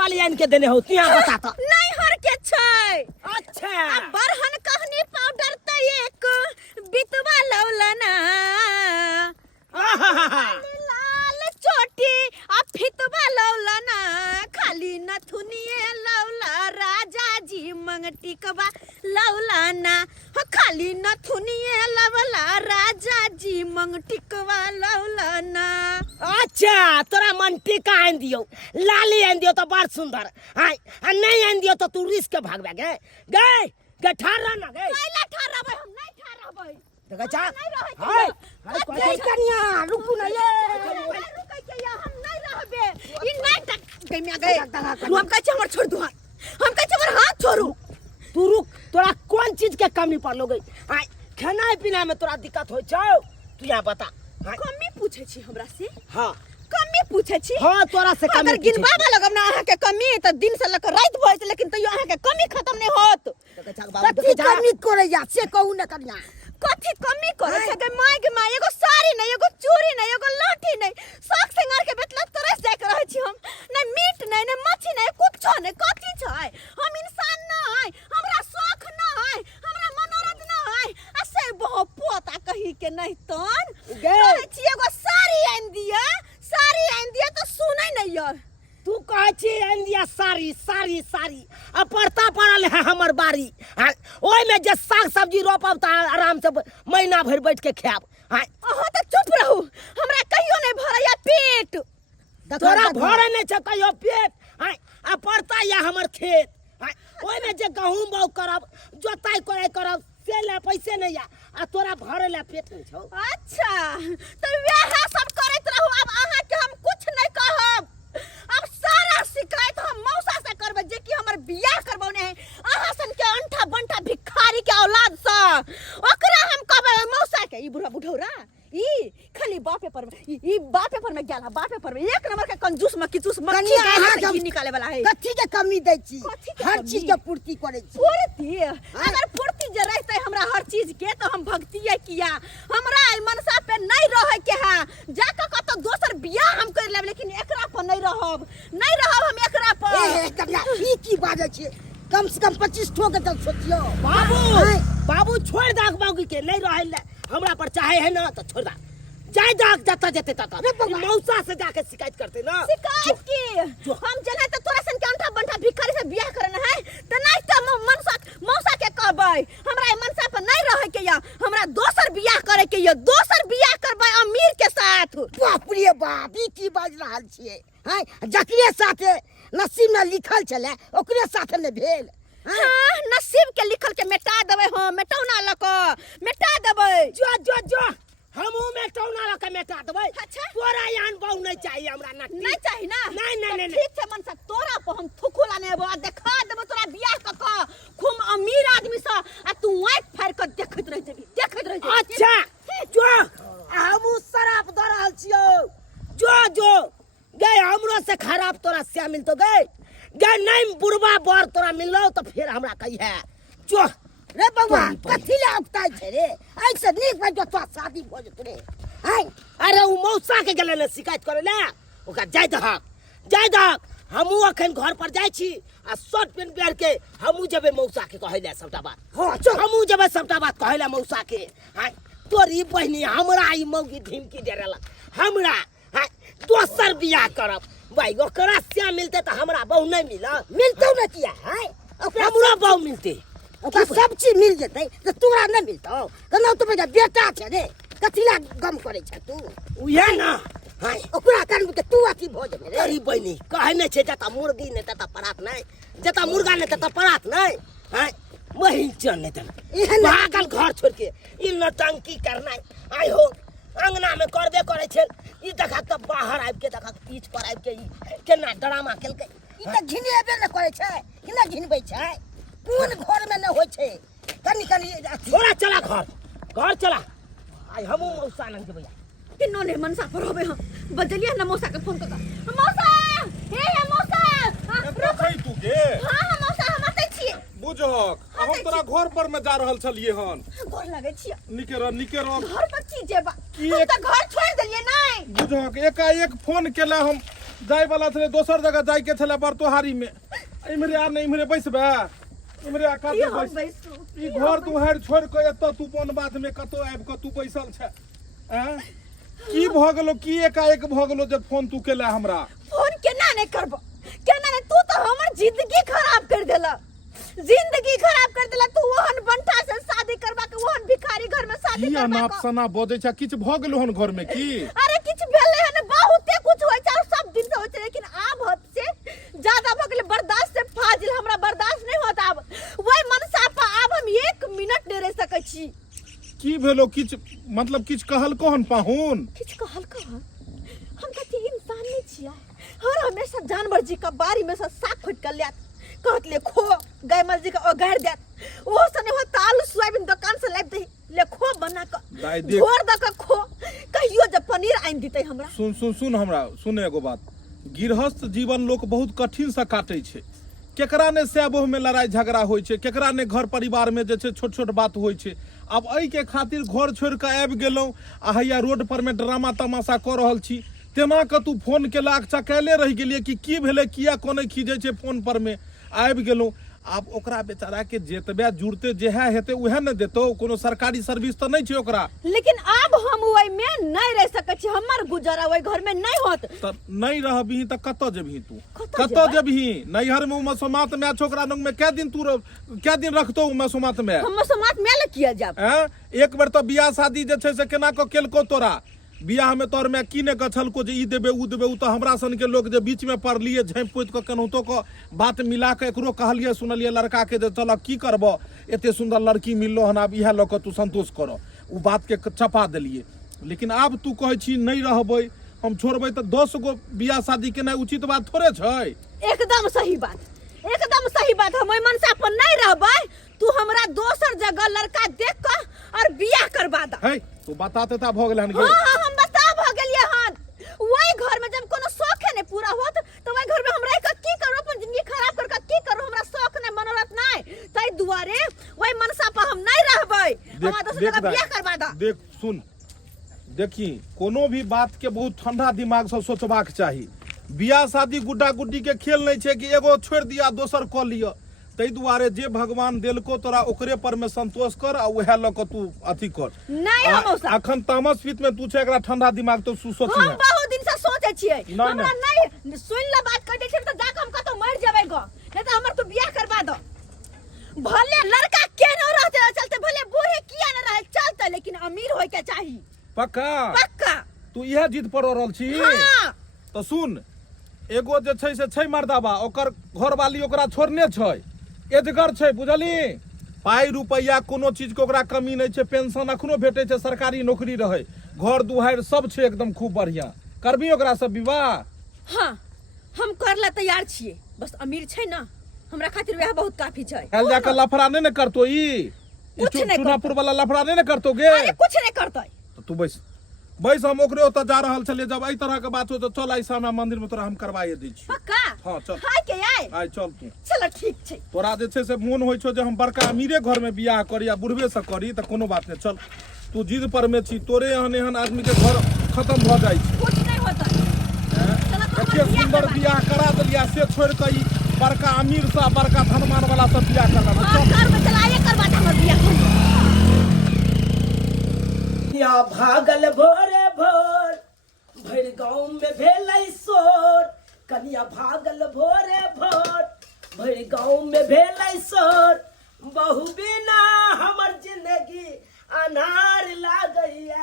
वाली आन के देने हो तिया बता तो नहीं हर के छै। अच्छा अब बरहन कहनी पाउडर त एक बितवा लौलना लाल चोटी आ फितवा लौलना खाली नथुनिए लौला राजा जी मंगटिकवा लौलाना हो खाली नथुनिए लौला राजा जी मंगटिकवा लौलाना। अच्छा तोरा मन टीका आन दियो लाली आन दियो तो बड़ सुंदर हाय आ नहीं आन दियो तो तू रिस्क के भागबे गे ठारा ना गे कैला ठहराबै हम नहीं ठहराबै देखा चा हाय अरे कोई कनिया रुकू ना ये रुकै के या हम नहीं रहबे ई नहीं तक गइमिया गए हम कहै छै हमर छोड़ दू हाथ हम कहै छै हमर हाथ छोड़ू तू रुक तोरा कौन चीज के कमी पड़लो गई हाय खाना पीना में तोरा दिक्कत होय छौ तू यहाँ बता कमी पूछे छी हमरा से। हां कमी पूछे छी हां तोरा से कमी अगर गिनबाबा लगब ना अहाँ के कमी त दिन से लक रात भइ छै लेकिन तइयो अहाँ के कमी खत्म नहीं होत। कथी कमी करे जा से कहू ना कनिया कथी कमी करे छै गे माय एगो साड़ी नहीं एगो चूड़ी नहीं एगो लाठी नहीं साग सिंगार के बेतला तरस जाय के रहै छी हम नहीं मीट नहीं मछली नहीं कुछो नहीं कथी छै हम इंसान नहीं हमरा शौक नहीं हमरा मनोरथ नहीं आ से बहु पोता कही के नहीं तन कहै छी एगो साड़ी आन दिया तो सुनै नहीं यार तू कहै छी आन दिया साड़ी अब पड़ता पड़ल है हमर बारी ओइ में जे साग सब्जी रोपब त आराम से महीना भर बैठ के खाब अहाँ त चुप रहू हमरा कहियो नहीं भरैया पेट तोरा भरे नहीं छ कहियो पेट आ पड़ता या हमर खेत ओइ में जे गहूम बौ करब जोताई कोराई करब से ले पैसे नहीं आ तोरा भरे ले पेट नहीं छौ। अच्छा तो वह सब करत रहू अब अहाँ के हम कुछ नहीं कहब अब सारा शिकायत हम मौसा से करबे जे कि हमर बियाह करबौने है अहाँ सन के अंठा बंठा भिखारी के औलाद सा ओकरा हम कहबे मौसा के ई बुढ़ा बुढ़ौरा ई खाली बापे पर में गेला बापे पर में एक नंबर के कंजूस मक्कीचूस मक्खी के निकाले वाला है। कथी के कमी दै छी हर चीज के पूर्ति करे छी पूर्ति अगर पूर्ति जे रहते हमरा हर चीज के तो हम भक्तिए किया हमरा मनसा पे नहीं रहे के है जाके कतो दोसर बियाह हम कर लेब लेकिन एकरा पर नहीं रहब हम एकरा पर कन्या ई की बाजे छी कम से कम 25 ठो के चल सोचियो बाबू छोड़ दाग बाबू के नहीं रहे ले हमरा पर चाहे है ना तो छोड़ दा जाय दाग जाता जते ता मौसा से जाके शिकायत करते ना शिकायत की हम जने तो तोरा सन के अंठा बंठा भिखारी से बियाह करना है त नहीं त मौसा के कहबै हमरा मनसा पर नहीं रहे के या हमरा दोसर बियाह करे के या दोसर बियाह करबै अमीर के साथ। बाप रे बाप ई की बाज रहल छिए हां जकरे साथे नसीब में लिखल छले ओकरे साथे ने भेल हां नसीब के लिखल के मिटा देबै हम मिटौना लक मिटा देबै जो हमहू मिटौना लक मिटा देबै। अच्छा तोरा यान बहु नहीं चाहिए हमरा नहीं चाहिए ना नहीं ठीक छै मनसा तोरा पर हम थुकुला नेबो आ देखा देबो तोरा बियाह क खूब अमीर आदमी सा आ तू आंख फाड़ के देखैत रह जेबी अच्छा जो हमहू शराब द रहल छियो जो गे हमरो से खराब तोरा से मिलतो गे नहीं बुढ़वा बर तोरा मिललो तो फिर हमरा कहिए जो रे बउआ कथी ले उगताय छे रे ऐसे नीक भाई जो तोरा शादी हो जत रे अरे उ मौसा के गेले ने शिकायत करे ले ओका जाय दहक हमहू अखन घर पर जाय छी आ शर्ट पेन पेर के हमहू जेबे मौसा के कहैले सबटा बात हां चल हमहू जेबे सबटा बात कहैले मौसा के तोरी बहिनी हमरा ई मौगी धमकी देरेला हमरा दोसर बियाह करब भाई ओकरा से मिलते तो हमरा बहु नहीं मिलतो न किया ओकरा हमरा बहु मिलते ओकरा सब चीज मिल जते तो तोरा नहीं मिलतो कना तो बेटा छे रे कथिला गम करे छ तू उहे ना ओकरा कान के तू अथी भ जे रे अरे बहिनी कहै नै छै जता मुर्गी नै तता परात नै जता मुर्गा नै तता परात नै मही चल नै त भागल घर छोड़ के इ नटंकी करना आई हो अंगना में करबे करे छे ई देखा त बाहर आब के देखा पीछ पर आब के केना ड्रामा केलकै ई त घिनेबे न करे छै केना घिनबै छै कोन घर में न होय छै कनी छोरा चला घर चला आई हमहू मौसा नंग के भैया किन्नो ने मनसा पर होबे हम बदलिए न मौसा के फोन कर मौसा हे मौसा रखै तू के हां मौसा हम आते छी बुझक हम तोरा घर पर में जा रहल छलिए हन घर लगे छी निके रह घर पर की जेबा हम त घर छोड़ देलिए नहीं बुझक एकाएक फोन केला हम जाय वाला थे दोसर जगह जाय के छले बरतोहारी में इमरे आ नहीं इमरे बैसबे इमरे आ का बैस ई घर दुहार छोड़ के एत तू कोन बात में कतो आबि के तू बैसल छ हैं की भ गेलो की एकाएक भ गेलो जब फोन तू केला हमरा फोन केना नहीं करबो केना नहीं तू तो हमर जिंदगी खराब कर देला जिंदगी खराब कर देला तू ओहन बंठा से शादी करबा के ओहन भिखारी घर में शादी की करबा अनाप सना बजे छ किछ भ गेलो हन घर में की अरे किछ भेले हन बहुते कुछ होय छ सब दिन से होय छ लेकिन आब हद से ज्यादा भ गेले बर्दाश्त से फाजिल हमरा बर्दाश्त नहीं होता अब वही मनसा पर अब हम 1 मिनट नहीं रह सकै छी की भेलो किछ मतलब किछ कहल कोहन पाहुन किछ कहल कहन हम कथी इंसान नहीं छियै हर हमेशा जानवर जी का बारी में से साग खोट कर लिया कहत ले खो गाय मल जी का ओगार देत ओ सने हो आलू सोयाबीन दुकान से लाब दे ले खो बना के झोर द के खो कहियो जब पनीर आइन दितै हमरा सुन हमरा सुन एगो बात गृहस्थ जीवन लोक बहुत कठिन से काटै छै केकरा ने सेबोह में लड़ाई झगड़ा होय छै केकरा ने घर परिवार में जे छै छोट छोट बात होय छै अब एहि के खातिर घर छोड़ के आबि गेलौं आ हैया रोड पर में ड्रामा तमाशा क रहल छी तेना के तू फोन केलाक चकेले रह गेलिए कि की भेले किया कोने खीजे छै फोन पर में आबि गेलौं आब ओकरा बेचारा के जेतबे जुड़ते जेहा हेते उहे न देतो कोनो सरकारी सर्विस त नहीं छै ओकरा लेकिन अब हम ओइ में नहीं रह सकै छी हमर गुजारा ओइ घर में नहीं होत त नहीं रहबही त कत जेबही तू कत जेबही नैहर में मसोमात में छोकरा नंग में कै दिन रखतो मसोमात में हम मसोमात में ले किया जाब एक बेर त बियाह शादी जे छै से केना क केलको तोरा बियाह में तोर में की ने गछलको जे ई देबे उ त हमरा सन के लोग जे बीच में पड़लिए झाँप पोत के केनाहितो को बात मिला के एकरो कहलिए सुनलिए लड़का के जे चल की करबो एते सुंदर लड़की मिललो हन अब इहे ल के तू संतोष करो उ बात के चपा देलिए लेकिन अब तू कहै छी नहीं रहबै हम छोड़बै त 10 गो बियाह शादी केनाइ उचित बात थोड़े छै एकदम सही बात हम ओइ मनसा पर नहीं रहबै तू हमरा दोसर जगह लड़का देख के और बियाह करबा द है तू बताते ता भ गेल हन हां हम बता भ गेलिए हन ओइ घर में जब कोनो शौक है ने पूरा होत तो ओइ घर में हम रह के की करू अपन जिंदगी खराब कर के की करू हमरा शौक ने मनोरथ नहीं तै दुआरे ओइ मनसा पर हम नहीं रहबै हमरा दोसर जगह बियाह करबा द देख सुन देखी कोनो भी बात के बहुत ठंडा दिमाग से सोचबाक चाही बियाह शादी गुड्डा गुड्डी के खेल नहीं छै कि एगो छोड़ दिया दोसर क लियो तै दुआरे जे भगवान देलको तोरा ओकरे पर में संतोष कर आ उहे ल के तू अथी कर नहीं हम अखन तामस पीत में तू छै एकरा ठंडा दिमाग तो सोच हम बहुत दिन से सोचे छियै हमरा नहीं सुन ल बात कर दे छै त जाके हम कतो मर जेबै ग नहीं त हमर तू बियाह करबा दो भले लड़का केनो रहते चलते भले बूढ़े किया न रहे चलते लेकिन अमीर होय के चाहिए पक्का तू यह जिद पर रहल छी हां तो सुन एगो जे छै से छै मर्दाबा ओकर घरवाली ओकरा छोड़ने छै एजगर छै बुझली पाई रुपैया कोनो चीज के ओकरा कमी नहीं छै पेंशन अखनो भेटै छै सरकारी नौकरी रहे घर दुहार सब छै एकदम खूब बढ़िया करबी ओकरा सब विवाह हां हम करला तैयार छियै बस अमीर छै ना हमरा खातिर वह बहुत काफी छै कल जाके लफड़ा नहीं न करतो ई चुनापुर वाला लफड़ा नहीं न करतो गे अरे कुछ नहीं करतै तू बैस हम ओकरे ओत जा रहल छलिए जब एई तरह के बात हो तो चल आई सामने मंदिर में तोरा हम करवाए दै छी पक्का हां चल हाय के आय चल तू चल ठीक छै तोरा जे छै से मोन होय छौ जे हम बड़का अमीरे घर में बियाह करी या बुढ़वे से करी त कोनो बात नहीं चल तू जिद पर में छी तोरे एहन आदमी के घर खत्म भ जाय छै कुछ नहीं होता एते सुंदर बियाह करा देलिया से छोड़ के ई बड़का अमीर सा बड़का धनवान वाला सब बियाह करला घर में चलाए करबा हमर बियाह या भागल भोरे भोर भर गांव में भेलै शोर कनिया भागल भोरे भोर भर गांव में भेलै शोर बहु बिना हमर जिंदगी अनार लागैया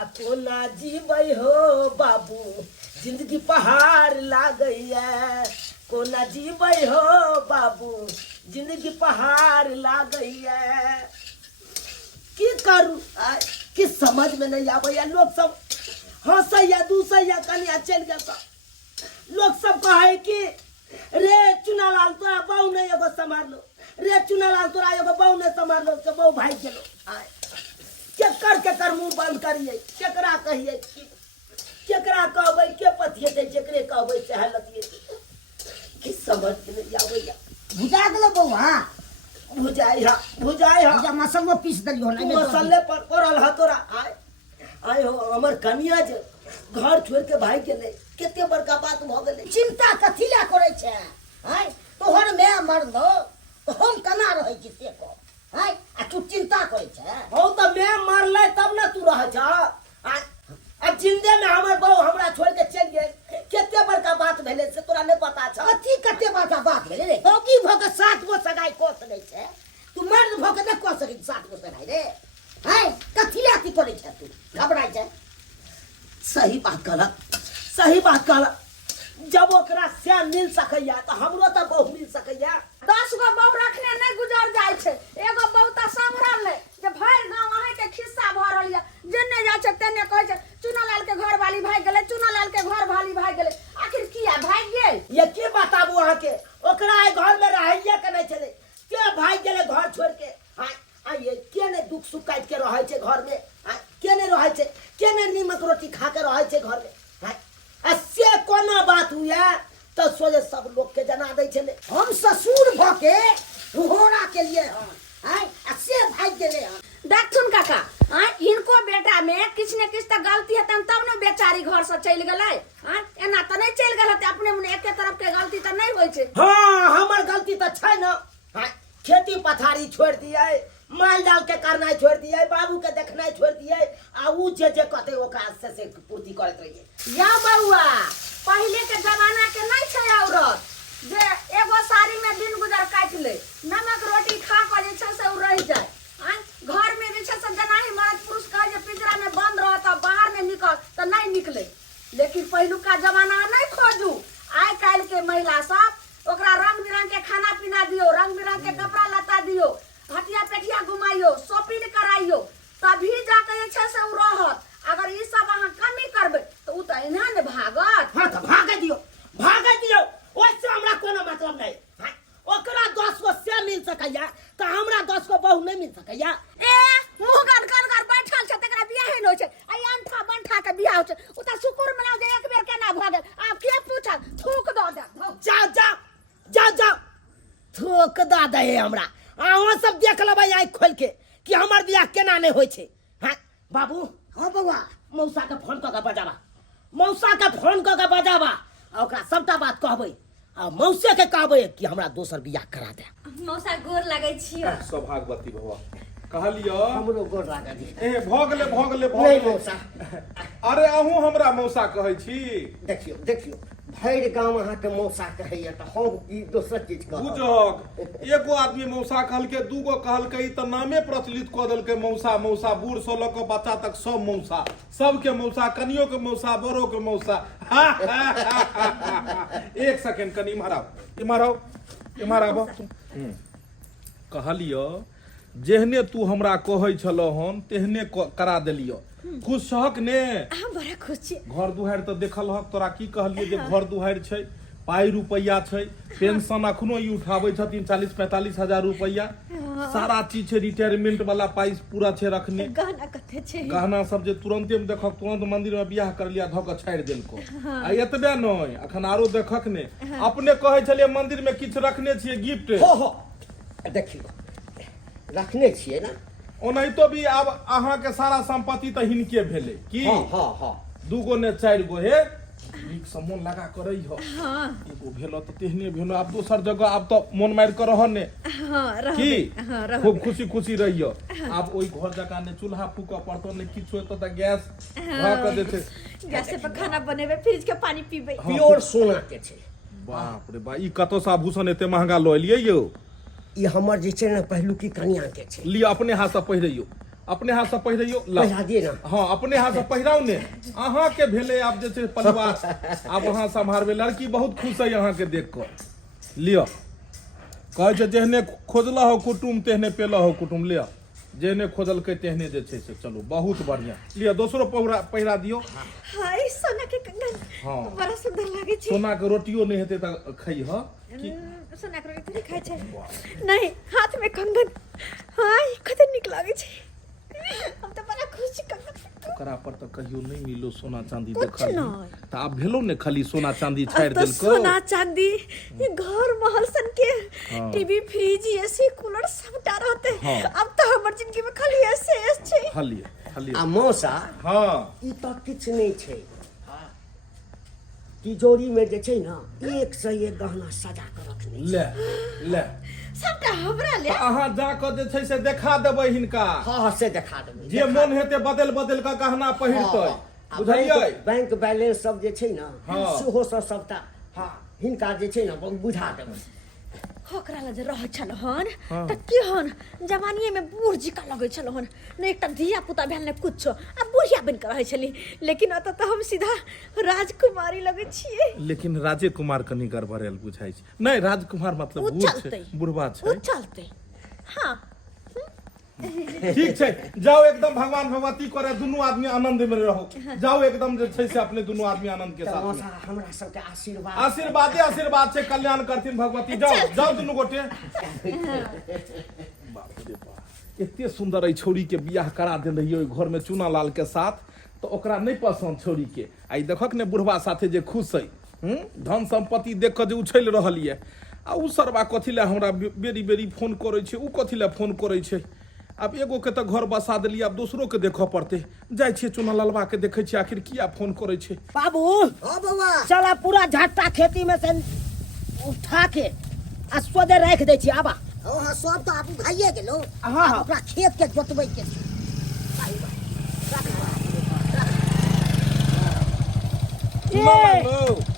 आ कोना जीबै हो बाबू जिंदगी पहाड़ लागैया कोना जीबै हो बाबू जिंदगी पहाड़ लागैया की करू कि समझ में नहीं आवे लोग सब हंसैया दूसैया कनिया चल गया सब लोग सब कहे कि रे चुनालाल तोरा बहु नहीं एगो संभाल लो रे चुनालाल तोरा एगो बहु नहीं संभाल लो के बहु भाई गेलो केकर मुंह बंद करिए केकरा कहिए केकरा कहबै के पथिए जेकरे कहबै से हालत कि समझ में नहीं आवे बुझा गेलो बौआ भुजाई हा जा मसल्लो पीस दलियो ना मसल्ले पर करल हा तोरा आय हो हमर कनिया जे घर छोड़ के भाग गेले केते बड़का बात भ गेले चिंता कथी ला करे छै हैं तोहर मैं मरलो तो हम केना रहै छी से को हैं आ तू चिंता करे छै हो तो मैं मरले तब ना तू रह जा अब जिंदे में हमर बहू हमरा छोड़ के चल गेल केते बड़का बात भेले से तोरा नहीं पता छ कथी केते बड़का बात भेले रे होगी भग 7 गो सगाई को सकै छै तू मर्द भग न को सकै 7 गो सगाई रे हैं कथी ला की करे छै तू घबराई छै सही बात कहला जब ओकरा से मिल सकैया तो हमरो तो बहु मिल सकैया 10 गो बहू रखने नहीं गुजर जाय छै एगो बहू त संभरल ले जे भर गांव अहे के खिस्सा भरल या जेने जा छै तेने कहै छै चुनालाल के घर वाली भाग गेले चुनालाल के घर वाली भाग गेले आखिर किया भाग गेल ये के बताबू अहाँ के ओकरा घर में रहैया के नहीं चले के भाग गेले घर छोड़ के आ ये के ने दुख सुख काट के रहै छै घर में के ने रहै छै के ने नीमक रोटी खा के रहै छै घर में से कोना बात हुआ तो सोचे सब लोग के जना दे छले हम ससुर भ के घोड़ा के लिए हैं से भाग गेले देखथुन काका हिनको बेटा में किछ ने किछ त गलती हेतन तब ने बेचारी घर से चल गेलै एना त नहीं चल गेल त अपने मने एके तरफ के गलती त नहीं होय छै हां हमर गलती त छै न खेती पथारी छोड़ दिए माल जाल के करनाई छोड़ दिए बाबू के देखनाई छोड़ दिए आ उ जे कहते ओकरा से पूर्ति करत रहिए या बउआ पहले के जमाना के नहीं छै औरत जे एगो साड़ी में दिन गुजर काट ले नमक रोटी खा के जे छै से उ रह जाय घर में जे छै से जनाही मर्द पुरुष कहे जे पिंजरा में बंद रह त बाहर में निकल त नहीं निकले लेकिन पहिलुका जमाना नहीं खोजू आइ काल के महिला सब ओकरा रंग बिरंग के खाना पीना दियो रंग बिरंग के कपड़ा लत्ता दियो हटिया पेटिया घुमाइयो शॉपिंग कराइयो तभी जाके जे छै से उ रहत अगर ई सब अहाँ कमी करबे तो उ त एना ने भागत हां त भागे दियो ओइसे हमरा कोनो मतलब नहीं ओकरा 10 गो से मिल सकैया त हमरा 10 गो बहु नहीं मिल सकैया ए मुंह गन बैठल छै तकरा बियाह न होय छै आई अंठा बंठा के बियाह होय छै उ त शुक्र मनाओ जे एक बेर केना भ गेल आब के पूछल थूक द दे जा थूक द दे हमरा अहाँ सब देख लेबै आँख खोल के कि हमर बियाह केना नहीं होय छै हां बाबू हां बउआ मौसा के फोन क के बजाबा आ ओकरा सबटा बात कहबै आ मौसे के कहबै कि हमरा दोसर बियाह करा दे मौसा गोर लागै छियो सौभाग्यवती भवा कहलियो हमरो गोर लागा दी ए भ गेले नहीं मौसा अरे अहूँ हमरा मौसा कहै छी देखियो भैर गांव अहाँ के मौसा कहैया त हम ई दोसर चीज कहब बुझक एगो आदमी मौसा कहलके दूगो कहलके त नामे प्रचलित क देलके मौसा बूढ़ से ल के बच्चा तक सब मौसा सबके मौसा कनियो के मौसा बड़ो के मौसा एक सेकंड कनी इम्हर आब कहलियो जेहने तू हमरा कहै छलो हन तेहने करा देलियो खुश छहक ने हम बड़ा खुश छी घर दुहार तो देखल हक तोरा की कहलिए जे घर दुहार छै पाई रुपैया छै पेंशन अखनो ई उठाबै छथिन 40-45 हजार रुपैया सारा चीज छै रिटायरमेंट वाला पाई पूरा छै रखने गहना कते छै गहना सब जे तुरंते में देखक तुरंत मंदिर में बियाह कर लिया धक छाड़ देलको आ एतबे नै अखन आरो देखक ने अपने कहै छलिए मंदिर में किछ रखने छियै गिफ्ट हो देखियो रखने छियै ना ओनाहितो भी आब अहाँ के सारा संपत्ति त हिनके भेले की हां दूगो ने 4 गो हे नीक से मन लगा करई हो एगो भेलो त तेहने भेलो अब दोसर जगह अब तो मन मार कर रह ने की खूब खुशी रहियो अब ओई घर जका ने चूल्हा फूक पड़तो ने किछ होतो त गैस भ क देते गैस पे खाना बनेबे फ्रिज के पानी पीबे प्योर सोना के छै बाप रे बा ई कतो सा आभूषण एते महंगा ल लिये यो ई हमर जे छै ने पहिलू की कन्या के छै लियो अपने हाथ से पहिरइयो पहिरा दिए ना हाँ अपने हाथ से पहिराउ ने अहाँ के भेले आप जे छै परिवार आप अहाँ संभारबे लड़की बहुत खुश है अहाँ के देख कर लियो कहै छै जेहने खोजला हो कुटुम तेहने पेला हो कुटुम लियो जेहने खोजलकै तेहने जे छै से चलो बहुत बढ़िया लियो दोसरो पहिरा दियो हाय सोना के कंगन हाँ बड़ा सुंदर लागे छै सोना के रोटियो नहीं हेते त खई ह सोना के रोटी खाय छै नहीं हाथ में कंगन हाय कते निक लागे छै हम तो बड़ा खुश छी कंगन ओकरा पर त कहियो नहीं मिलो सोना चांदी देखल त अब भेलो ने खाली सोना चांदी छाड़ देलको सोना चांदी ये घर महल सन के टीवी फ्रिज एसी कूलर सबटा रहते अब तो हमर जिंदगी में खाली एस छै खाली आ मौसा हां ई त किछ नहीं छै तिजोरी में जे छै ना एक से एक गहना सजा के रखने छै। ले ले सबटा हमरा ले अहाँ जाके जे छै से देखा देबै हिनका हाँ से देखा देबै जे मोन हेतै बदल बदल के गहना पहिरतै बुझलियै बैंक बैलेंस सब जे छै ना हाँ। सेहो सब सबटा हाँ हिनका जे छै ना बुझा देबै। ओकरा लग जे रहै छल हन त केहन जवानीए में बूढ़ जिका लगै छल हन ने एकटा धिया पुता भेल ने कुछो आ बुढ़िया बन के रहै छली लेकिन अत त हम सीधा राजकुमारी लगै छियै। लेकिन राजे कुमार कनी गड़बड़ेल बुझाइ छै। नहीं राजकुमार मतलब उ बूढ़ चलतै छै बुढ़वा उ छै। चलतै हाँ ठीक छै जाओ एकदम भगवान भगवती करे दुनू आदमी आनंद में रहो। जाओ एकदम जे छै से अपने दुनू आदमी आनंद के साथ में। मौसा हमरा सबके आशीर्वाद आशीर्वादे आशीर्वाद छै कल्याण करथिन भगवती। जाओ जाओ दुनू गोटे। बाप रे बाप एते सुंदर ई छौरी के बियाह करा देन रहियो ओइ घर में चूना लाल के साथ तो ओकरा नहीं पसंद छौरी के। आई देखक ने बुढ़वा साथे जे खुश है धन संपत्ति देख के जे उछल रहल ये आ उ सरबा कथि ले हमरा बेरी बेरी फोन करे छै उ कथि ले फोन करे छै। अब एगो के तो घर बसा देलिए अब दूसरो के देखो पड़ते जाय छियै चूना लालवा के देखे छियै आखिर किया फोन करे छै। बाबू हाँ बउआ चला पूरा झट्टा खेती में से उठा के आ सोदे रख दै छी आबा। हाँ सब तो आप भाइये गेलो हाँ, हाँ। ओकरा खेत के जोतबै के छै। ए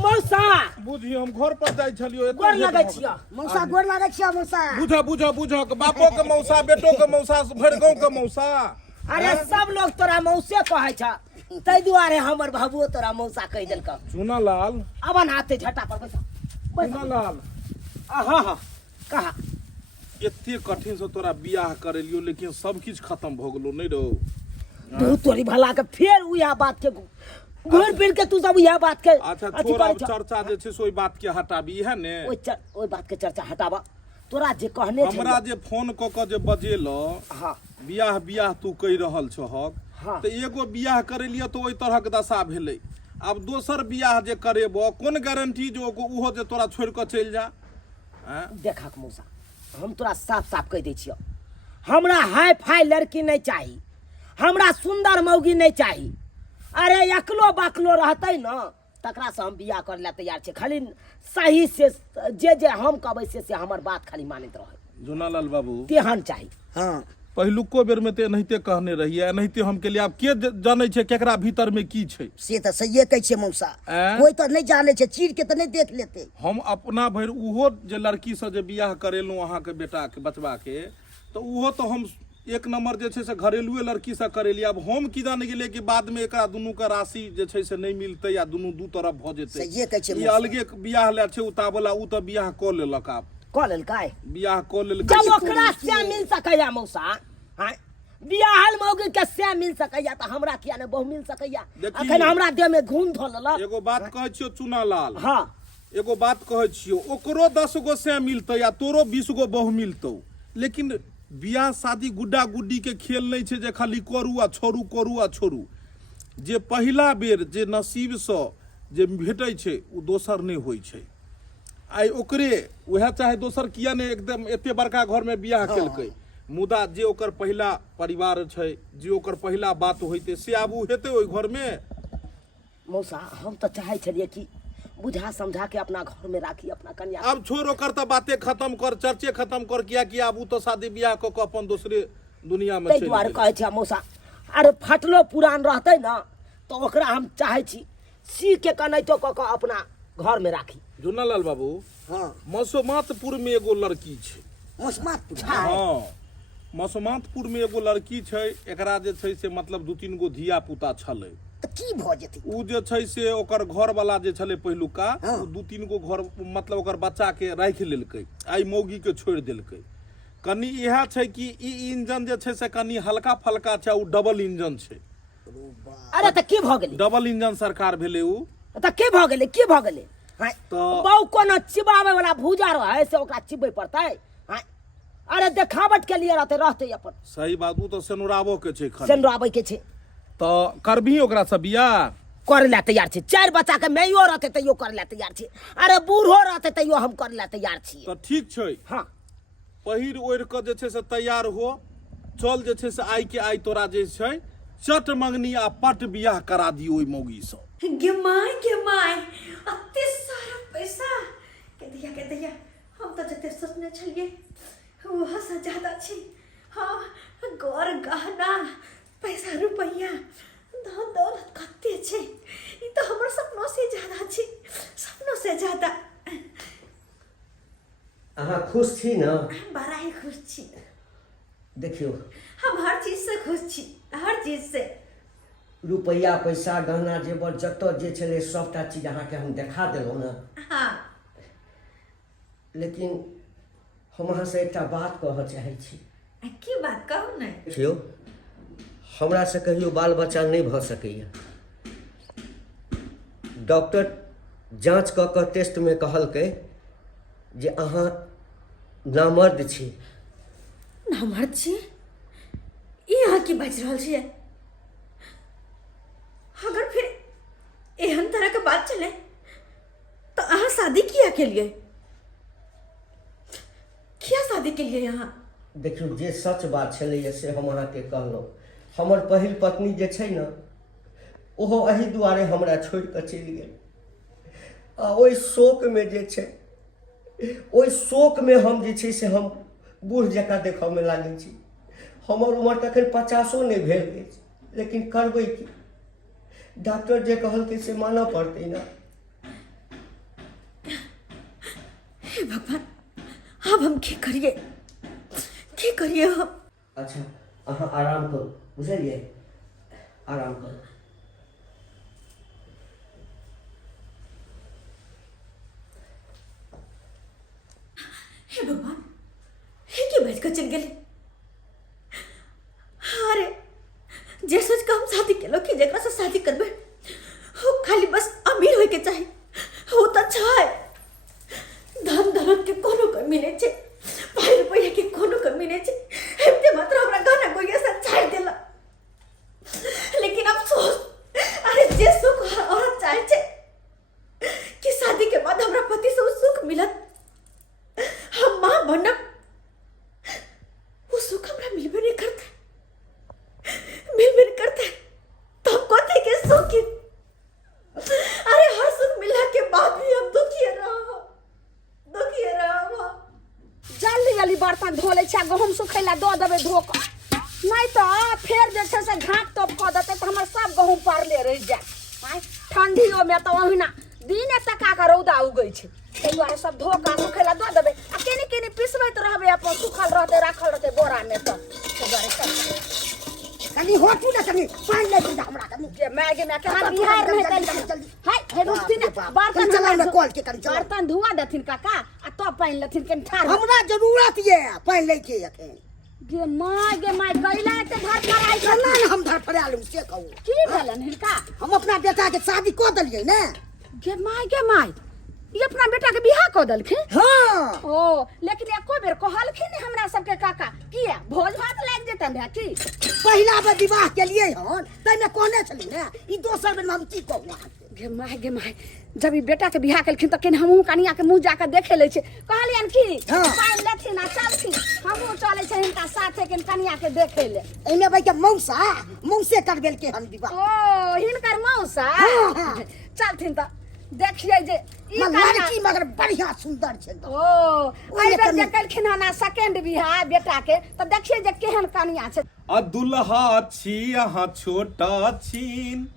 मौसा बुझी हम घर पर जाय छलियो एते गोर लेट लगै भऽ छियै। मौसा गोर लागै छियै मौसा। बुझ बापो के मौसा बेटो के मौसा भरि गाँव के मौसा। अरे सब लोग तोरा मौसे कहै छ तै दुआरे हमर बाबुओ तोरा मौसा कह देलक। चूना लाल अब नाते झट्टा पर बैसा चूना लाल हाँ हाँ कहा एते कठिन से तोरा बियाह करेलियो लेकिन सब किछ खत्म भ गेलो नहीं रहो। तू तोरी भला के फिर उया बात के घूर फिर के तू सब उया बात के अच्छा अथी छोड़ करै अब छ। चर्चा जे छै से ओइ बात के हटाबी है ने। ओइ बात के चर्चा हटाबा तोरा जे कहने छै हमरा जे फोन क के जे बजेलो हाँ बियाह बियाह तू कहि रहल छहक हाँ। तो एगो बियाह करेलियो तो ओइ तरह के दशा भेलै। अब दोसर बियाह जे करेबो कोन गारंटी जो उहो जे तोरा छोड़ के चल जा। देखा मौसा हम तोरा साफ साफ कह दै छियो हमरा हाई फाई लड़की नहीं चाहिए हमरा सुंदर मौगी नहीं चाहिए। अरे एकलो बाकलो रहते न तकरा से हम बियाह कर ले तैयार छे खाली सही से जे हम कहबै से हमर बात खाली मानैत रहे। जोनालाल बाबू तेहन चाहिए। हाँ पहिलुको बेर में ते एनाहिते कहने रहिए एनाहिते हम केलिए आब के जानै छै केकरा भीतर में की छै। से तो सहिए कहै छियै मौसा। आँ? कोई तो नहीं जाने छै चीर के तो नहीं देख लेते। हम अपना भरि उहो जे लड़की से जे बियाह करेलहुँ अहाँके बेटा के बचबा के तो उहो तो हम एक नंबर जे छै से घरेलुए लड़की से करेलिए। अब हम की जाने गेलिए कि बाद में एकरा दुनू के राशि जे छै से नहीं मिलते या दुनू दू तरफ भ जेतै। सहिए कहै छियै ई मौसा। अलगे बियाह ले छै उतावला उ तो बियाह क लेलक। आब कह लेलकै बियाह क लेलक जब ओकरा से मिल सकैया मौसा हाँ बियाहल मौगी के से मिल सकैया तो हमरा किया ने बहु मिल सकैया। देखी। अखन हमरा देह में घून धो लेलक। एगो बात कहै छियो चूना लाल हाँ एगो बात कहै छियो ओकरो 10 गो से मिलतौ या तोरो 20 गो बहु मिलतौ लेकिन बियाह शादी गुड्डा गुड्डी के खेल नहीं छै जे खाली करू आ छोड़ू। जे पहिला बेर जे नसीब से जे भेटै छै उ दोसर नहीं होइ छै। आइ ओकरे वह चाहे दोसर किया ने एकदम एते बड़का घर में बियाह केलकै मुदा जे ओकर पहिला परिवार छै जे ओकर पहिला बात होइते से आब उ हेतै ओइ घर में। मौसा हम तो चाहे छलिए कि बुझा समझा के अपना घर में राखी अपना कन्या। अब छोड़ ओकर तो बातें खत्म कर चर्चे खत्म कर किया कि अब उ तो शादी ब्याह क के अपन दूसरे दुनिया में तै चलि दुआरे गेल। कहै छै मौसा अरे फटलो पुरान रहते न तो ओकरा हम चाहे छी सी के कनैतो क के अपना घर में राखी। जोनालाल बाबू हाँ मसोमातपुर में एगो लड़की छै। मौसमात हाँ मसोमातपुर में एगो लड़की छै एकरा जे छै से मतलब 2-3 गो धिया पुता छलै। तो की भ जेतै। उ जे छै से ओकर घर वाला जे छलै पहिलुका हाँ। उ 2-3 गो घर मतलब ओकर बच्चा के राखि लेलकै आई मौगी के छोड़ि देलकै। कनी इहा छै कि ई इंजन जे छै से कनी हल्का फल्का छै उ डबल इंजन छै। अरे तो की भ गेलै डबल इंजन सरकार भेलै उ तो की भ गेलै की भ गेलै हाँ तो- बहु कोनो चिबावे वाला भूजा रहे से ओकरा चिबे पड़तै हाँ अरे देखावट के लिए रहते अपन सही बात उ तो सेनुराबो के छै खाली सेनराबै के छै तो करबी ओकरा से बियाह करे ला तैयार छी। 4 बच्चा के मैयो रहते तैयो करे ला तैयार छी। अरे बूढ़ो रहते तैयो हम करे ला तैयार छी। तो ठीक छै हाँ पहिर ओढ़ के जे छै से तैयार हो चल जे छै से आइ के आइ तोरा जे छै चट मंगनी आ पट बियाह करा दियो ओइ मौगी सँ। गे माय अते सारा पैसा के दैया हम तो जते सोचने छलिए वह से ज्यादा छी। हाँ गौर गहना पैसा रुपया धन दौलत कते छे ई तो हमर सपनों से ज्यादा छी, सपनों से ज्यादा। अहाँ खुश छी न? बड़ा ही खुश छी। देखियो हम हर चीज से खुश छी, हर चीज से। रुपया पैसा गहना जेवर जतऽ जे छलै सबटा चीज अहाँके हम देखा देलहुँ ने। हाँ लेकिन हम अहाँसँ एकटा बात कहऽ चाहै छी। की बात कहू ने। देखियो हमरा से कहियो बाल बच्चा नहीं भ सकैया। डॉक्टर जांच कऽ कऽ टेस्ट में कहलकै जे अहाँ नामर्द छी। नामर्द छी? ई अहाँ की बाजि रहल छियै? अगर फिर एहन तरह के बात चले तो अहाँ शादी किया के लिए? किया शादी के लिए यहाँ? देखियो जे सच बात छलैया से हम अहाँके कहलहुँ। हमर पहिल पत्नी जे छै ने ओहो एही दुआरे हमरा छोड़ि कऽ चलि गेल। आ ओहि शोकमे जे छै ओहि शोकमे हम जे छै से हम बूढ़ जकाँ देखऽमे लागै छी। हमर उम्र तऽ एखन 50 नहि भेल अछि, लेकिन करबै की? डॉक्टर जे कहलकै से मानऽ पड़तै ना। हे भगवान अब हम की करिए हम? अच्छा अहाँ आराम करू, बुझलियै? आराम करू। हे भगवान हे की बाज कर चल गेले? अरे जे सोच के हम शादी केलो कि जेकरा से शादी करबे हो खाली बस अमीर होय के चाहे हो त छै। धन दौलत के कोनो कमी नहीं छै, पाई रुपया के कोनो कमी नहीं छै। एते मात्र हमरा गाना कोई ऐसा छाड़ देला। लेकिन अफसोस अरे जे सुख औरत चाहे छै कि शादी के बाद हमरा पति से सुख मिलत, हम मां बनब, वो सुख हमरा मिलबे नहीं करता तो हम कथी के सुखी? अरे हर सुख मिला के बाद भी हम दुखी रहो। जल्दी बर्तन धो ले छै, गहूम सुखैला दऽ देबै धो कऽ, नहीं तो फेर जे छै से घाट तोप कऽ देतै तऽ हमर सब गहूम पड़ले रहि जायत। ठंडियो में तो ओहिना दिन टका के रौदा उगै छै, ताहि दुआरे सब धो कऽ सुखैला दऽ देबै आ केनी पिसबैत रहबै, अपन सुखल रहतै राखल रहतै बोरा में। तऽ कनी होटू ना, कनी पानी ले दे हमरा, कनी जे मैगे में के बिहार में जल्दी हाय हे रुकती ने बर्तन चला में कॉल के कनी चला। बर्तन धुआ देथिन काका आ तब पानी लेथिन कनी ठाड़। हमरा जरूरत ये पानी ले के एखन। गे माय कैला एते धर फराई चला ना हम धर फरा लूं से कहू। की भेलन हिनका? हम अपना बेटा के शादी कऽ देलियै ने। गे माय ये अपना बेटा के बियाह कऽ देलखिन? हाँ ओ लेकिन एको बेर कहलखिन हमरा सबके काका किया भोज भात लाग जेतन भए की? पहिला बेर विवाह केलियै हन तैमे कहने छली ने, ई दोसर बेर में हम की कहू अहाँके। गे माय जब ई बेटा के बियाह केलखिन त केन हमहू कनिया के मुंह जाके देखे ले छै, कहलियन की हाँ। पाइन लेथिन आ चलथिन, हमहू चले छै हिनका साथे केन कनिया के देखे ले। एमे भाई के मौसे कर गेल के हम विवाह। ओ हिनकर मौसा हाँ। चलथिन त देखिए जे ई लड़की मगर बढ़िया सुंदर छै। ओ एहि बेर जे केलखिन हन सेकंड बियाह बेटा के त देखिए जे केहन कनिया छै। आ दुल्हा छी अहाँ छोटा छीन,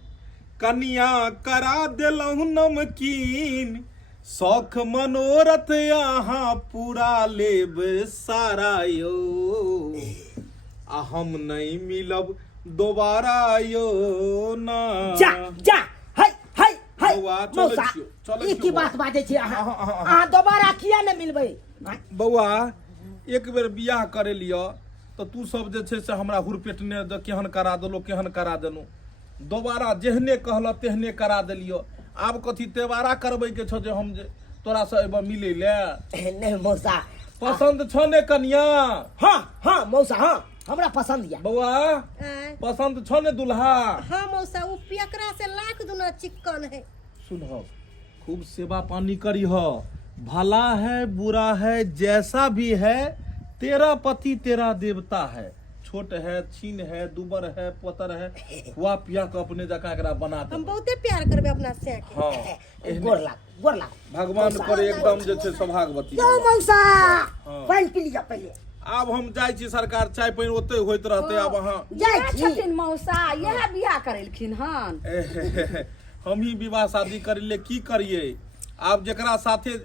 कनिया करा देलहुँ नमकीन, शौख मनोरथ अहाँ पूरा लेब सारा यो, आ हम नहीं मिलब दोबारा यो ना। जा हाय बौआ, चलै मौसा छियौ, चलै ई की छियौ बात बाजै छी अहाँ? अहाँ। अहाँ दोबारा किया ने मिलबै? बौआ एक बेर बियाह करे लियो तो तू सब जे छै से हमरा हुरपेटने केहन करा देलो केहन करा देलू, दोबारा जेहने कहल तेहने करा देलियो। आब कथी तेवारा करबै के छौ जे हम जे तोरा से एबा मिले ले? नहीं मौसा पसंद छौ ने कनिया? हाँ मौसा हाँ हमरा पसंद या। बौआ पसंद छौ ने दुल्हा? हाँ मौसा वो पियकरा से लाख गुना चिक्कन है। सुनहो खूब सेवा पानी करी हो, भला है बुरा है जैसा भी है तेरा पति तेरा देवता है, छोट है, छीन है, दुबर है, पोतर है, हुआ पिया के अपने जका एकरा बना हम दे। बहुते प्यार करबे अपना से के। हाँ गोर लाग भगवान पर एकदम जे छै सौभाग्यवती जाओ भऽ। मौसा हाँ। पानी पी लिया पहले आब हम जाइ छी सरकार, चाय पानि ओते होइत रहते। आब अहाँ जाय इएह छी छथिन मौसा, इएह बियाह करेलखिन हन। हम ही विवाह शादी करिले की करिए। आब जकरा साथे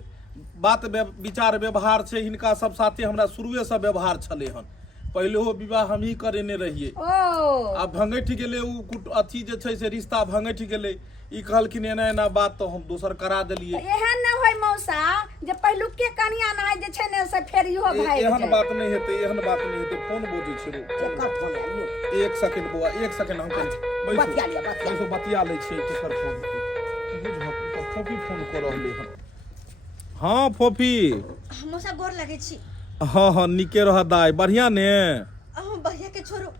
बात विचार व्यवहार छै, हिनका सब साथे हमरा शुरुए से व्यवहार छले हन। पहले हो विवाह हम ही करेने रहिए। ओ आब भंगैठ गेलै उ अथी जे छै से रिश्ता भंगैठ गेलै। ई कहलखिन एना एना बात, तो हम दोसर करा देलिए। एहन न होय मौसा जे पहिलुके कनिया नाय जे छै ने से फेर इहो भाई एहन बात नहीं हेतै, एहन बात नहीं हेतै। फोन बोझै छै रे। एकर फोन आइयो। एक सेकंड बौआ, एक सेकंड हम करी बतिया लिया, बतिया लिया। बतिया लै छियै केकर फोन बुझ फोफी फोन कर रहले हन। हाँ फोफी, मौसा गोर लगे छी। हाँ हाँ निके रह दाई, बढ़िया ने। बढ़िया के छोड़ो,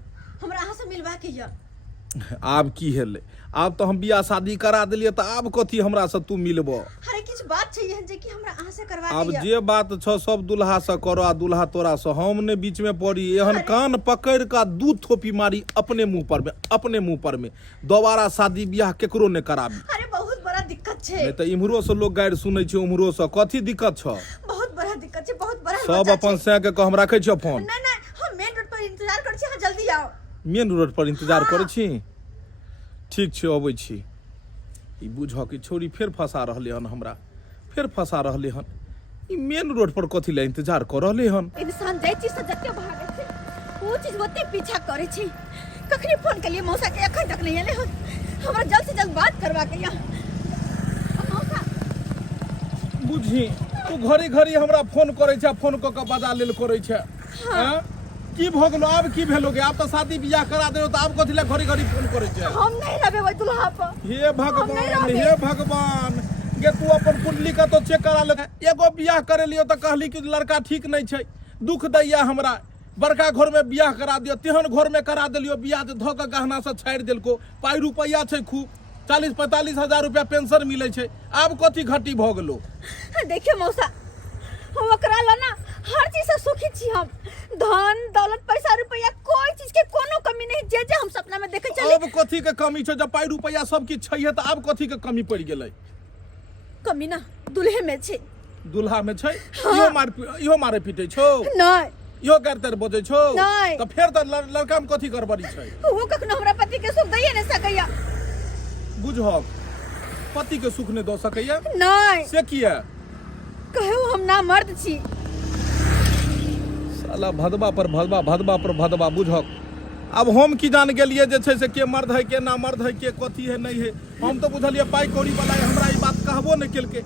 हमरा अहाँ से मिलबा के य। आब की हेले, आब तो हम बियाह शादी करा देलिए, तो आब कथी हमरा से तू मिलबो। अरे किछ बात छै जे कि हमरा अहाँ से करबा आब के य। जे बात छ सब दुल्हा से करो, आ दुल्हा तोरा से। हम ने बीच में पड़ी, एहन कान पकड़ का दू थोपी मारी अपने मुंह पर में, अपने मुंह पर में। दोबारा शादी बियाह केकरो ने कराबी। अरे बहुत बड़ा दिक्कत छै। नहीं तो इम्हरो से लोग गाइर सुनै छै, उम्हरो से। कथी दिक्कत छ? बहुत बड़ा दिक्कत छै, बहुत बड़ा। सब अपन से के हम राखै छियो फोन। नहीं नहीं, हम मेन रोड पर इंतजार कर छी, अहाँ जल्दी आओ। मेन रोड पर इंतजार करै छी? ठीक छै अबै छी। ई बुझ कि छोरी फेर फंसा रहले हन हमरा, फेर फंसा रहले हन। ई मेन रोड पर कथी ले इंतजार कर रहले हन? इंसान जाय छी से जते भागे छै, वो चीज ओते पीछा करे छै। कखनी फोन के लिए मौसा के एखन तक नहीं एले हन। हमरा जल्द से जल्द बात करबा के य। मौसा बुझी तू घड़ी घड़ी हमरा फोन करै छै, फोन क के बजा लेल करै छै। हां की भ गेलो? आब की भेलो गे? आब तो शादी बियाह करा देलो, तो आब कथी ले घड़ी घड़ी फोन करै छै? हम नहीं रहबे ओइ दुल्हा पर। हे भगवान, हे भगवान, गे तू अपन कुंडली का तो चेक करा ले। एगो बियाह करे लियो तो कहली कि लड़का ठीक नहीं छै, दुख दैया हमरा। बड़का घर में बियाह करा दियो, तेहन घर में करा देलियो बियाह, धो के गहना से छाड़ देलको। पाई रुपया छै खूब, 40-45 हजार रुपया पेंशन मिले छै। आब कथी घटी भ गेलो? देखिए मौसा, हम ओकरा ला ना हर चीज से सुखी छी। हम धन दौलत पैसा रुपया कोई चीज के कोनो कमी नहीं। जे जे हम सपना में देखे चली। अब कथी के कमी छै? जब पाई रुपया सब किछ छैहे त आब कथी के कमी पड़ गेलै? कमी ना दुल्हे में छै। दुल्हा में छै? इहो मारे पीटे छौ? नहीं, इहो करतर बजे छौ? नहीं। त फेर त लड़का में कथी गड़बड़ी छै? वो कखनो हमरा पति के सुख दैए नहीं सकैया। बुझहक पति के सुख नहीं द सकैया? नहीं, से किया? कहू हम ना मर्द छी। साला भदबा पर भदबा, भदबा पर भदबा। बुझहक अब हम की जान गेलिए जे छै से के मर्द है के ना मर्द है, के कथी है नहीं है। हम तो बुझलिए पाई कौड़ी वाला है, हमरा ई बात कहबो नहीं केलके।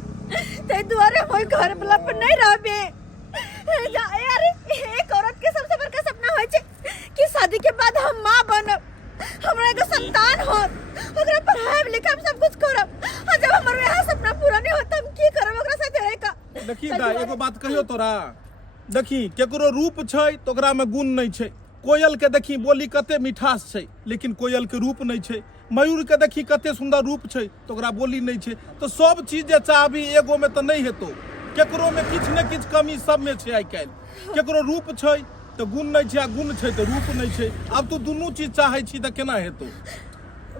ते दुआरे होय घर वाला पर नहीं रहबे। यार एक औरत के सबसे बड़का सपना होय छै कि शादी के बाद हम मां बनब, हमरा एगो संतान होत, ओकरा पढ़ाई लिखाई सब कुछ करब। और जब हमर यह सपना पूरा नहीं होत, हम की करब ओकरा साथे रह का? देखी दा एगो बात कहियो तोरा, देखी केकरो रूप छै तो ओकरा में गुण नहीं छै। कोयल के देखी बोली कते मिठास छै, लेकिन कोयल के रूप नहीं छै। मयूर के देखी कते सुंदर रूप छै तो ओकरा बोली नहीं छै। तो सब चीज जे चाहबी एगो में तो नहीं हेतो, केकरो में किछ ने किछ कमी सब में छै। आई काल केकरो रूप छै तो गुण नहीं छै, आ गुण छै तो रूप नहीं छै। अब तू दुनू चीज चाहे छी तो केना हेतो?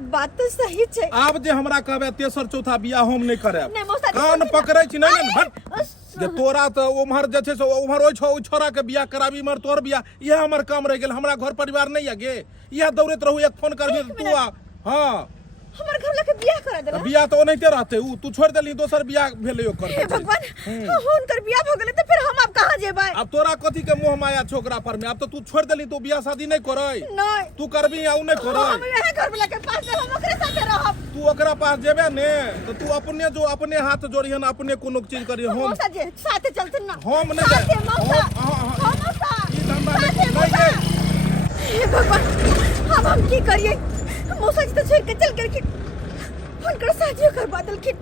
बात तो सही छै। आब जे हमरा कहबे तेसर चौथा बियाह हम नहीं करब। नहीं मौसा, कान पकड़ै छी नहीं हट। जे तोरा तो उम्हर जे छै से उम्हर ओइ छोरा के बियाह कराबी, इम्हर तोर बियाह, यह हमर काम रह गेल। हमरा घर परिवार नहीं है गे, यह दौड़ैत रहू, एक फोन करबी तू आ। हाँ हमर घर लगे बियाह करा देला। बियाह तो ओनाहिते रहते। उ तू छोड़ देली, दोसर बियाह भेलै ओकर। हे भगवान, हुनकर बियाह भ गेलै त फिर हम अब कहां जेबै? अब तोरा कथी के मोह माया छै ओकरा पर में? अब तो तू छोड़ देली, तो बियाह शादी नहीं करै। नहीं, तू करबी या उ नहीं करै? हम यह घर वाला के पास जब हम ओकरे साथे रहब। तू ओकरा पास जेबे ने तो तू अपने जो अपने हाथ जोड़िहन, अपने कोनो चीज करी। हम मौसा जी साथे चलथिन ना। हम नहीं जाए। साथे मौसा, हाँ, मौसा ई धंधा साथे नहीं मौसा। गे। हे भगवान, अब हम की करिए? मौसा जी तो छोड़ के चल गेलखिन, हुनकर शादी करवा देलखिन।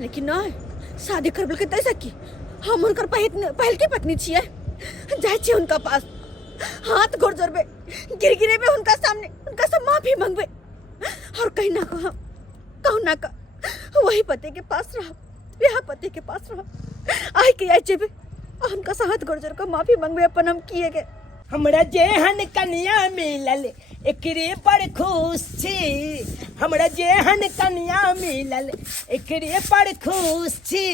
लेकिन नहीं, शादी करबल के तैसा की हम हुनकर पहल की पत्नी छियै। जाय छी उनका पास, हाथ गोड़ जोड़बे, गिरगिरे में उनका सामने उनका से माफी मांगबे, और कहीं ना कहूँ ना का वही पति के पास रह, यह पति के पास रह। आई के आई जेबे, और उनका से हाथ गोड़ जोड़ के माफी मांगबे अपन हम किए के। हमरा जेहन कन्या मिलल एकरे पर खुश छी, हमरा जेहन कन्या मिलल एकरे पर खुश छी।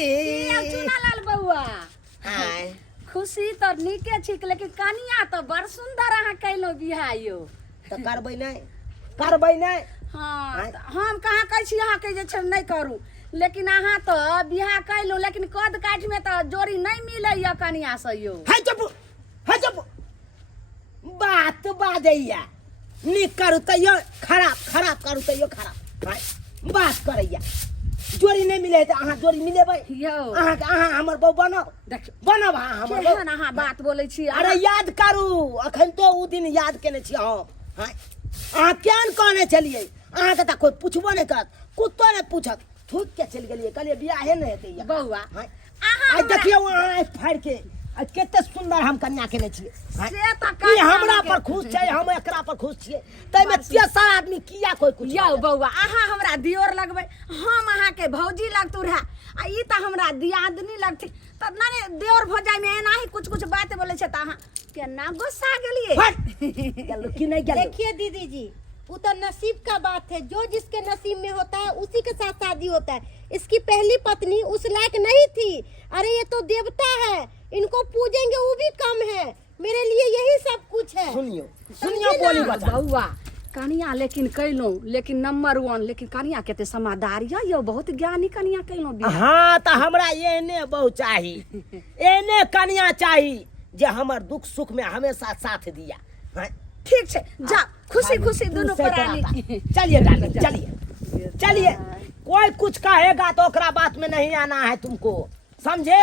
चुनालाल बउआ आय खुशी तो नीके छिक लेकिन कनिया तो बड़ सुंदर अहाँ कैलो बियाह यो। तो करबै नहीं, करबै नहीं। हाँ तो हम कहाँ कहै छी अहाँ के जे छै नहीं करू, लेकिन अहाँ तो बियाह कैलो लेकिन कद काठ में तो जोड़ी नहीं मिले या कनिया से यो। है चुप, है चुप। बात बाजैया नीक करू तैयो खराब, खराब करू तैयो खराब। आय बात करैया जोड़ी नहीं मिले तो अहाँ जोड़ी मिलेबै यो अहाँ हमर बहू बनब, देखियो बनब अहाँ हमर बहू। केहन अहाँ बात बोलै छी। अरे याद करू अखन तो उ दिन याद केने छी हम। हाँ अहाँ क्या न कहने चलिए, अहाँ के कोई पूछबो नहीं करत, कुत्तो नहीं पूछत, थूक के चल गेलिए, कहलिए बियाहे नहीं हेतै या बउआ हाँ अहाँ आ देखियो अहाँ फाड़ के आ कते सुंदर हम कन्या केने छियै। हाँ? से तो ई कन्या हमरा लगे। पर खुश छै, हम एकरा पर खुश छियै, तै में तेसर आदमी किया कोई कुछ यौ बउआ अहाँ हमरा दियोर लगबै, हम अहाँ के भौजी लगतु रहे आ ई त हमरा दियादनी लगथि, त नारे दियोर भौजाई में एना ही कुछ कुछ बात बोले छै त अहाँ केना गुस्सा गेलिए। गेलो कि नहीं गेलो। देखिए दीदी जी, वो तो नसीब का बात है, जो जिसके नसीब में होता है उसी के साथ शादी होता है। इसकी पहली पत्नी उस लायक नहीं थी। अरे ये तो देवता है, इनको पूजेंगे वो भी कम है। मेरे लिए यही सब कुछ है। सुनियो सुनियो बोली बता। बउआ कनिया लेकिन कैलो, लेकिन नंबर 1 लेकिन कनिया केते समझदार यो, बहुत ज्ञानी कनिया कैलो बियाह। हाँ तो हमरा एने बहु चाही, एने कन्या चाही जे हमर दुख सुख में हमेशा साथ दिया। हाँ? ठीक छै जा खुशी खुशी दोनों प्राणी। चलिए डार्लिंग चलिए चलिए, कोई कुछ कहेगा तो ओकरा बात में नहीं आना है तुमको, समझे।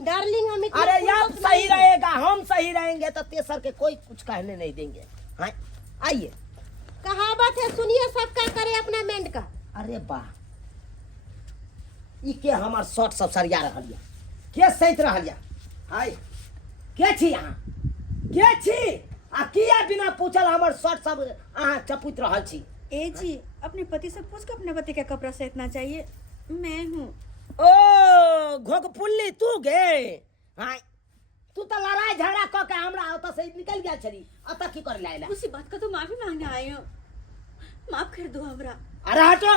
डार्लिंग हम इतना अरे आप फुर्सत सही नहीं है। रहेगा, हम सही रहेंगे तो तेसर के कोई कुछ कहने नहीं देंगे। हाँ आइए। कहावत है सुनिए, सबका करे अपना मेंढ का। अरे वाह, ई के हमर शर्ट सब सरिया रहल या, के सैत रहल या। हाय के छी अहाँ, के छी आ किया बिना पूछल हमर शर्ट सब अहाँ चपुत रहल छी। ए जी अपने पति से पूछ के अपने पति का कपड़ा सैतना चाहिए, मैं हूँ। ओ घोगपुल्ली तू गे। हाय तू तो लड़ाई झगड़ा क के हमरा ओत से निकल गया छली, अत की कर लायला। उसी बात का तो माफी मांगने आई हूँ, माफ कर दो हमरा। अरे हटो,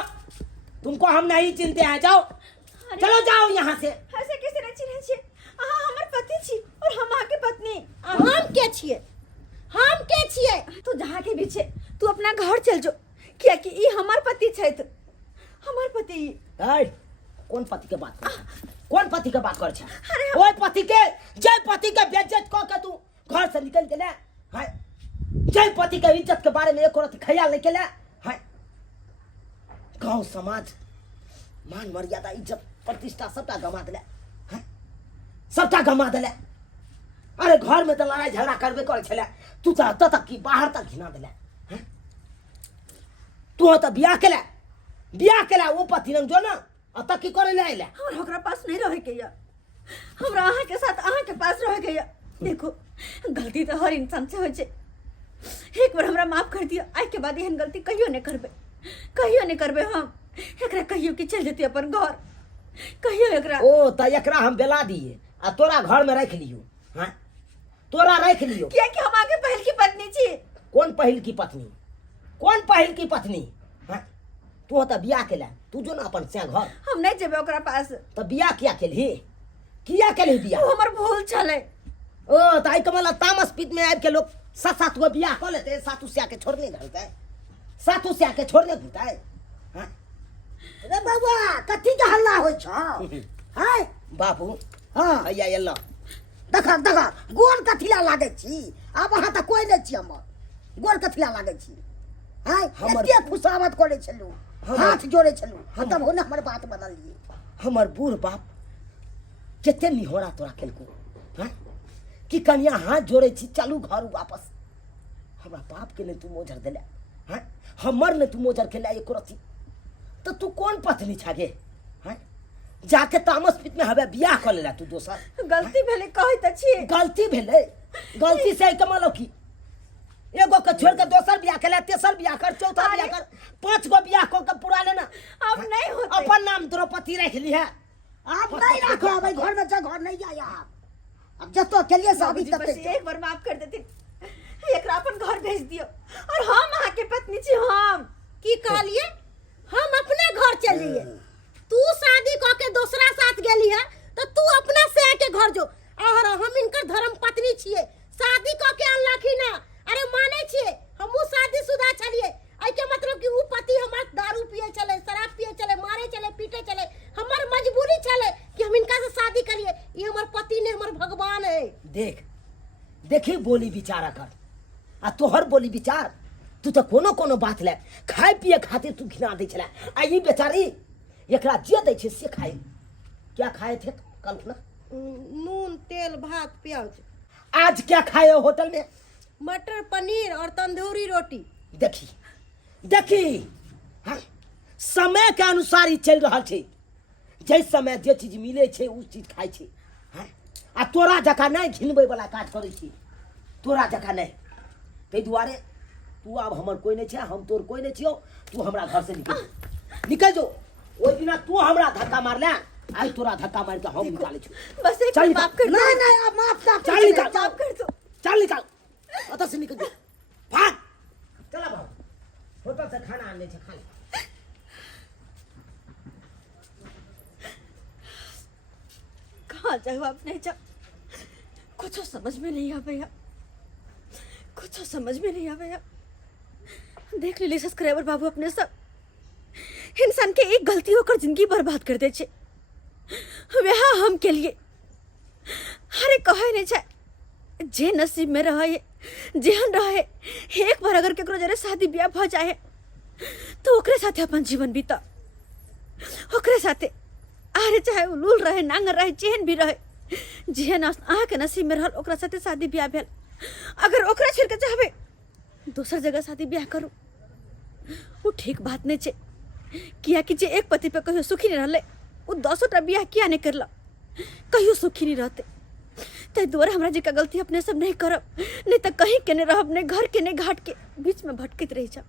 तुमको हम नहीं चिनते हैं, जाओ चलो जाओ यहाँ से। ऐसे कैसे नहीं चिन्हे छी, अहाँ हमर पति छी और हम अहाँ के पत्नी। हम के छिए, हम के छिए। तू जहाँ के भी छे तू अपना घर चल जो, क्या कि ई हमर पति छै, हमर पति। ऐ कौन पति के बात कर, कौन पति के बात कर छ। अरे ओए पति के, जय पति के बेइज्जत क के तू घर से निकल गेले। हाय जय पति के इज्जत के बारे में एको रति ख्याल नहीं केले। हाय गांव समाज मान मर्यादा इज्जत प्रतिष्ठा सबटा गमा देले। हाय सबटा गमा देले। अरे घर में तो लड़ाई झगड़ा करबे करे छले, तू तो अत तक की बाहर तक घिना देले। हाय तू तो बियाह केला वो पति रंग जो ना अत की करे ले आइले। हमरा ओकरा पास नहीं रहे के या, हमरा अहाँ के साथ अहाँ के पास रहे के या। देखो गलती तो हर इंसान से हो छे, एक बार हमरा माफ कर दियो, आज के बाद एहन गलती कहियो नहीं करबे, कहियो नहीं करबे। हम एकरा कहियो कि चल जेती अपन घर, कहियो एकरा। ओ त एकरा हम बेला दिए आ तोरा घर में रख लियो। हाँ तोरा रख लियो। क्या कि हम आगे पहल की पत्नी छी। कौन पहिल की पत्नी, कौन पहिल की पत्नी। हाँ तू तो बियाह केला, तू जो ना अपन से घर। हम नहीं जेबे ओकरा पास, तो बियाह किया केलही, किया केलही बियाह। वो हमर भूल चले। ओ ताई कमला तामस पीत में आब के लोग सात सात गो बियाह कर लेते, सातू से आके छोड़ने घलते, सातू से आके छोड़ने घुलते। हाँ अरे बाबा कथी के हल्ला होय छ। हाय बाबू हाँ भैया अल्लाह देखा देखा गोर कथिला लागे छी, आब अहाँ त कोई नहीं छी, हमर गोर कथिला लागे छी। हाय हमर- एते खुशामत करे छलू, हाथ जोड़े छलू, तब हो ना हमर बात बदल लिए। हमर बूढ़ बाप केते निहोरा तोरा केलको। हाँ कि कन्या हाथ जोड़े छी चलू घर वापस। हमरा बाप के ने तू मोजर देले। हाँ हमर ने तू मोजर के एको रति, तो तू कौन पत्नी छागे। हाँ जाके तामस पीत में हवे बियाह कर लेला तू दोसर। गलती भेले कहै त छी। गलती भेले, गलती से कमालो की एगो के छोड़ के दोसर बियाह केला, तेसर बियाह कर, चौथा बियाह कर, 5 गो बियाह कर के पूरा लेना। अब नहीं होते। अपन नाम द्रौपदी रख ली है। आप नहीं रखो भाई, घर में जगह नहीं आया। अब जब तो के लिए शादी बाबूजी, बस करते एक बार माफ कर देती, एकरा अपन घर भेज दियो और हम अहाँ के पत्नी छी। हम की कहलिए हम अपना घर चलिए, तू शादी क के दूसरा साथ गेली है तो तू अपना से के घर जो। और हम इनकर धर्म पत्नी छिए, शादी क के अनलखी ना। अरे माने छिए हमहू शादीशुदा छलिए, आई के मतलब कि ऊ पति हमार दारू पिए चले, शराब पिए चले, मारे चले, पीटे चले। हमार मजबूरी चले कि हम इनका से शादी करिए। ये हमार पति ने, हमार भगवान है। देख देखी बोली विचारा कर, आ तोहर बोली विचार। तू तो कोनो कोनो बात ले खाए पिए खातिर तू घिना दे छला। आ ई बेचारी एकरा जे दै छे से खाए। क्या खाए थे कल ना? नून तेल भात प्याज। आज क्या खाए हो होटल में? मटर पनीर और तंदूरी रोटी। देखी देखी हाँ? समय के अनुसार ही चल रहा छे। जैस समय जे चीज मिले छे उ चीज खाए छे। हाँ? आ तोरा जका नहीं घिनबे वाला काज करे छी, तोरा जका नहीं। ते दुआरे तू अब हमर कोई नहीं छे, हम तोर कोई नहीं छियो। तू हमरा घर से निकल जो। ओइ दिना तू हमरा धक्का मारला, आज तोरा धक्का मार के हम निकाले छी। बस एक चल माफ कर दो। नहीं नहीं अब माफ ना चल निकाल, माफ कर दो। चल निकाल, अतः से निकल जा। भाग चला भाग, होटल से खाना आने छे, खा ले। कहाँ जाओ आप नहीं जा, कुछ समझ में नहीं आवेया, कुछ समझ में नहीं आवेया। देख लीजिए सब्सक्राइबर बाबू अपने सब इंसान के एक गलती होकर जिंदगी बर्बाद कर दे छे। वह हम के लिए अरे कहे नहीं छे जे नसीब में रहे जेहन रहे। एक बार अगर केकरो जरे शादी ब्याह भ जाए तो ओकरे साथे अपन जीवन बीता, ओकरे साथे अरे चाहे उलूल रहे नांगर रहे जेहन भी रहे, जेहन अहाँ के नसीब में रहल ओकरा साथे शादी ब्याह भेल। अगर ओकरा छोड़ के चाहबे दूसर जगह शादी ब्याह करू, वो ठीक बात नहीं छे। किया कि जे एक पति पे कहियो सुखी नहीं रहले वो 10टा ब्याह किया नहीं करला, कहियो सुखी नहीं रहते। ते दुआरे हमरा जी का गलती अपने सब नहीं करब, नहीं तो कहीं के नहीं रहब, नहीं घर के नहीं घाट के बीच में भटकत रह जा।